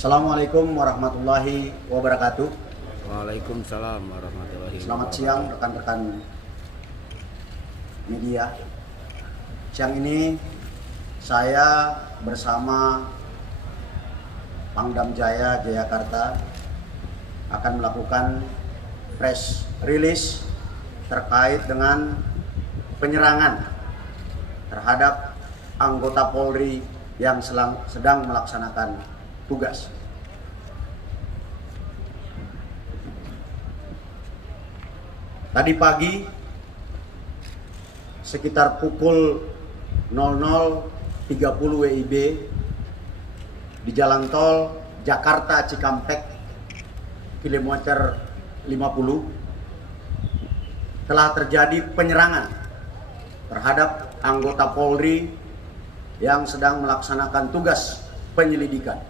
Assalamualaikum warahmatullahi wabarakatuh. Waalaikumsalam warahmatullahi wabarakatuh. Selamat siang rekan-rekan media. Siang ini saya bersama Pangdam Jaya Jayakarta akan melakukan press release terkait dengan penyerangan terhadap anggota Polri yang sedang melaksanakan tugas. Tadi pagi sekitar pukul 00.30 WIB di jalan tol Jakarta Cikampek kilometer 50 telah terjadi penyerangan terhadap anggota Polri yang sedang melaksanakan tugas penyelidikan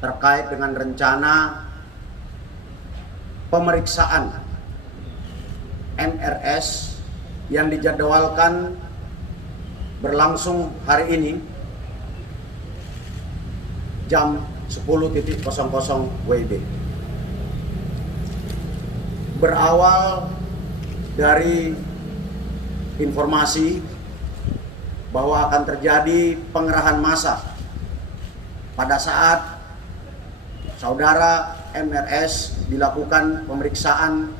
terkait dengan rencana pemeriksaan MRS yang dijadwalkan berlangsung hari ini jam 10.00 WIB. Berawal dari informasi bahwa akan terjadi pengerahan massa pada saat saudara MRS dilakukan pemeriksaan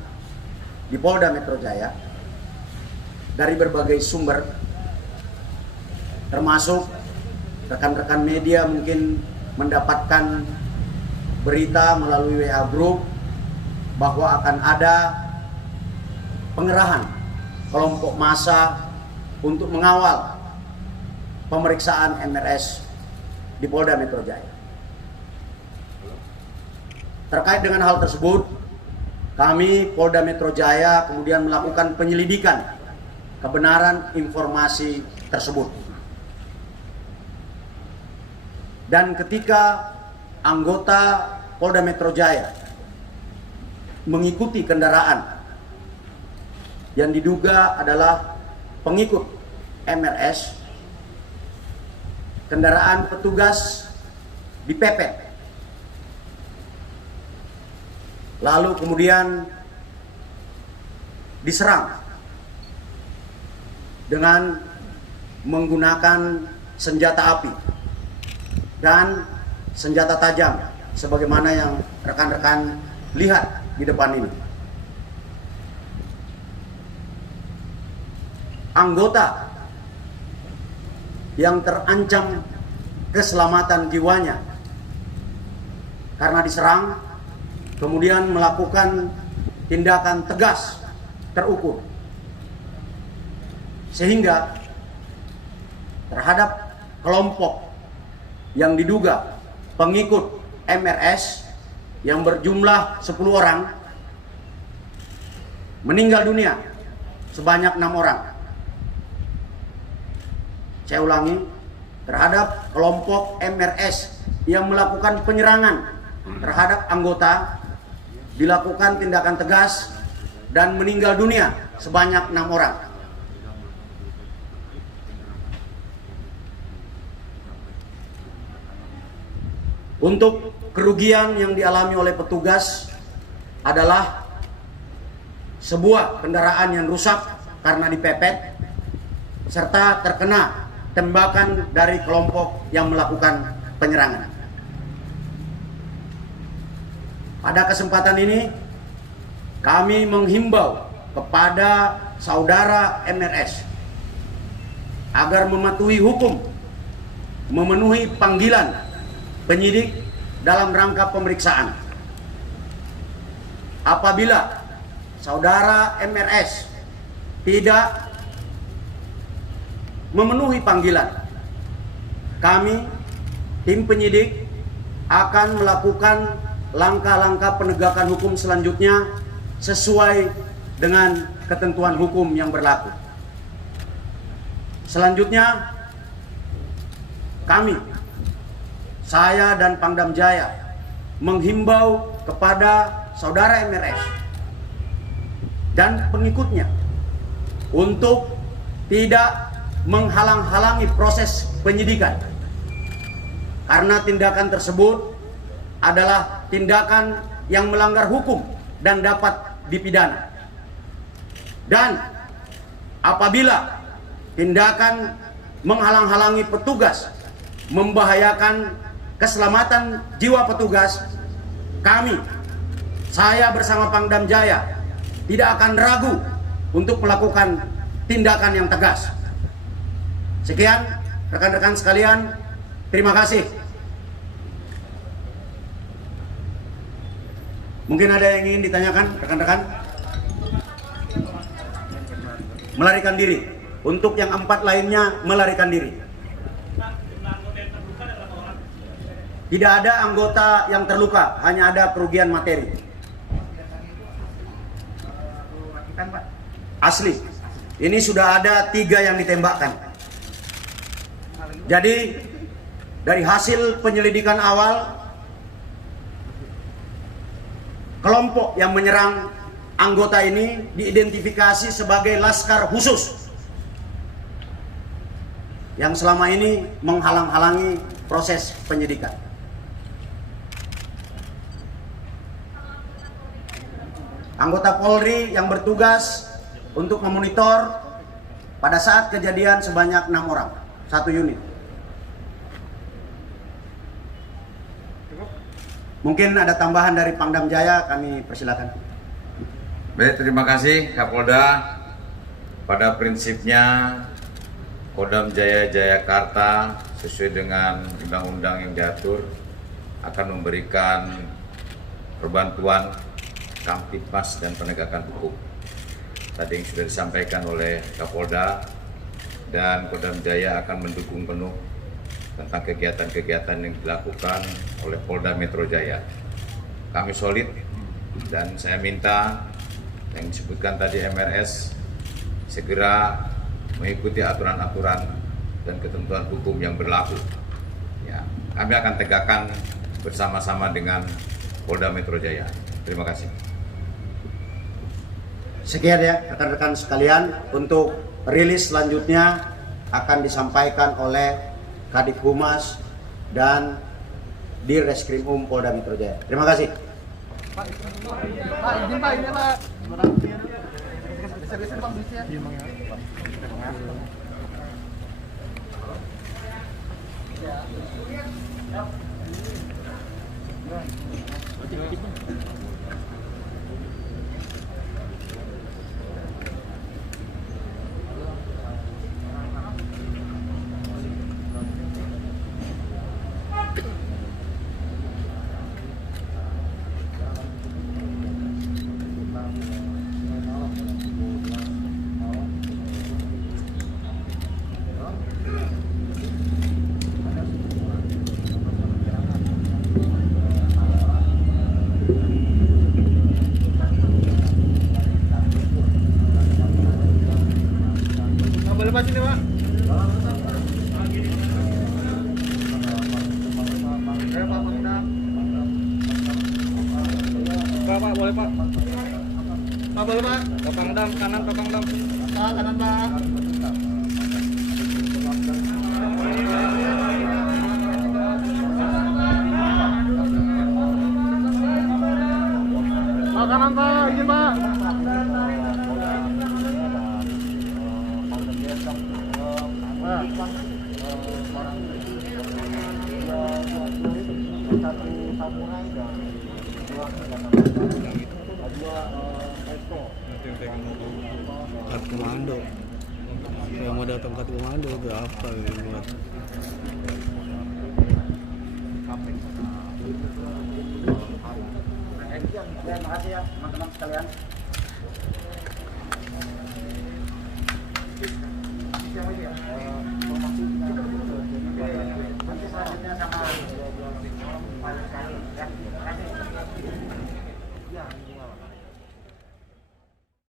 di Polda Metro Jaya dari berbagai sumber, termasuk rekan-rekan media mungkin mendapatkan berita melalui WA Group bahwa akan ada pengerahan kelompok massa untuk mengawal pemeriksaan MRS di Polda Metro Jaya. Terkait dengan hal tersebut, kami Polda Metro Jaya kemudian melakukan penyelidikan kebenaran informasi tersebut. Dan ketika anggota Polda Metro Jaya mengikuti kendaraan yang diduga adalah pengikut MRS, kendaraan petugas dipepet. Lalu kemudian diserang dengan menggunakan senjata api dan senjata tajam sebagaimana yang rekan-rekan lihat di depan ini. Anggota yang terancam keselamatan jiwanya karena diserang kemudian melakukan tindakan tegas terukur, sehingga terhadap kelompok yang diduga pengikut MRS yang berjumlah 10 orang meninggal dunia sebanyak 6 orang. Saya ulangi, terhadap kelompok MRS yang melakukan penyerangan terhadap anggota dilakukan tindakan tegas dan meninggal dunia sebanyak 6 orang. Untuk kerugian yang dialami oleh petugas adalah sebuah kendaraan yang rusak karena dipepet serta terkena tembakan dari kelompok yang melakukan penyerangan. Pada kesempatan ini kami menghimbau kepada saudara MRS agar mematuhi hukum, memenuhi panggilan penyidik dalam rangka pemeriksaan. Apabila saudara MRS tidak memenuhi panggilan, kami tim penyidik akan melakukan langkah-langkah penegakan hukum selanjutnya sesuai dengan ketentuan hukum yang berlaku. Selanjutnya, saya dan Pangdam Jaya menghimbau kepada saudara MRS dan pengikutnya untuk tidak menghalang-halangi proses penyidikan karena tindakan tersebut adalah tindakan yang melanggar hukum dan dapat dipidana. Dan apabila tindakan menghalang-halangi petugas membahayakan keselamatan jiwa petugas, saya bersama Pangdam Jaya tidak akan ragu untuk melakukan tindakan yang tegas. Sekian rekan-rekan sekalian, terima kasih. Mungkin ada yang ingin ditanyakan rekan-rekan? Melarikan diri. Untuk yang 4 lainnya melarikan diri. Tidak ada anggota yang terluka, hanya ada kerugian materi. Asli. Ini sudah ada 3 yang ditembakkan. Jadi dari hasil penyelidikan awal, kelompok yang menyerang anggota ini diidentifikasi sebagai Laskar Khusus yang selama ini menghalang-halangi proses penyidikan. Anggota Polri yang bertugas untuk memonitor pada saat kejadian sebanyak 6 orang, 1 unit. Mungkin ada tambahan dari Pangdam Jaya, kami persilakan. Baik, terima kasih Kapolda. Pada prinsipnya Kodam Jaya Jayakarta sesuai dengan undang-undang yang diatur akan memberikan perbantuan Kamtibmas dan penegakan hukum. Tadi yang sudah disampaikan oleh Kapolda, dan Kodam Jaya akan mendukung penuh tentang kegiatan-kegiatan yang dilakukan oleh Polda Metro Jaya. Kami solid dan saya minta yang disebutkan tadi MRS segera mengikuti aturan-aturan dan ketentuan hukum yang berlaku. Ya, kami akan tegakkan bersama-sama dengan Polda Metro Jaya. Terima kasih. Sekian ya rekan-rekan sekalian, untuk rilis selanjutnya akan disampaikan oleh Kadif Humas dan Dirreskrim Polda Metro Jaya. Terima kasih. Pak, izin Pak, ini Pak. Geser-geser Bang, ya. Lepas ini Pak. Pak, boleh Pak. Pak, boleh Pak. Ke Pangdam, kanan Pak Pangdam. Kanan Pak. Pak, kanan Pak, izin Pak. Kat komando. Yang mau datang kat komando itu apa yang buat? Terima kasih ya teman-teman sekalian. Siapa itu ya?